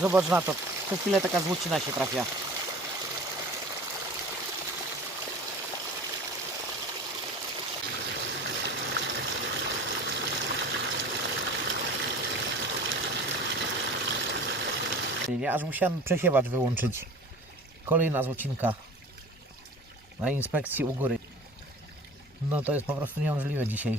Zobacz na to. Co chwilę taka złocina się trafia. Nie, aż musiałem przesiewacz wyłączyć. Kolejna złocinka na inspekcji u góry. No to jest po prostu niemożliwe dzisiaj.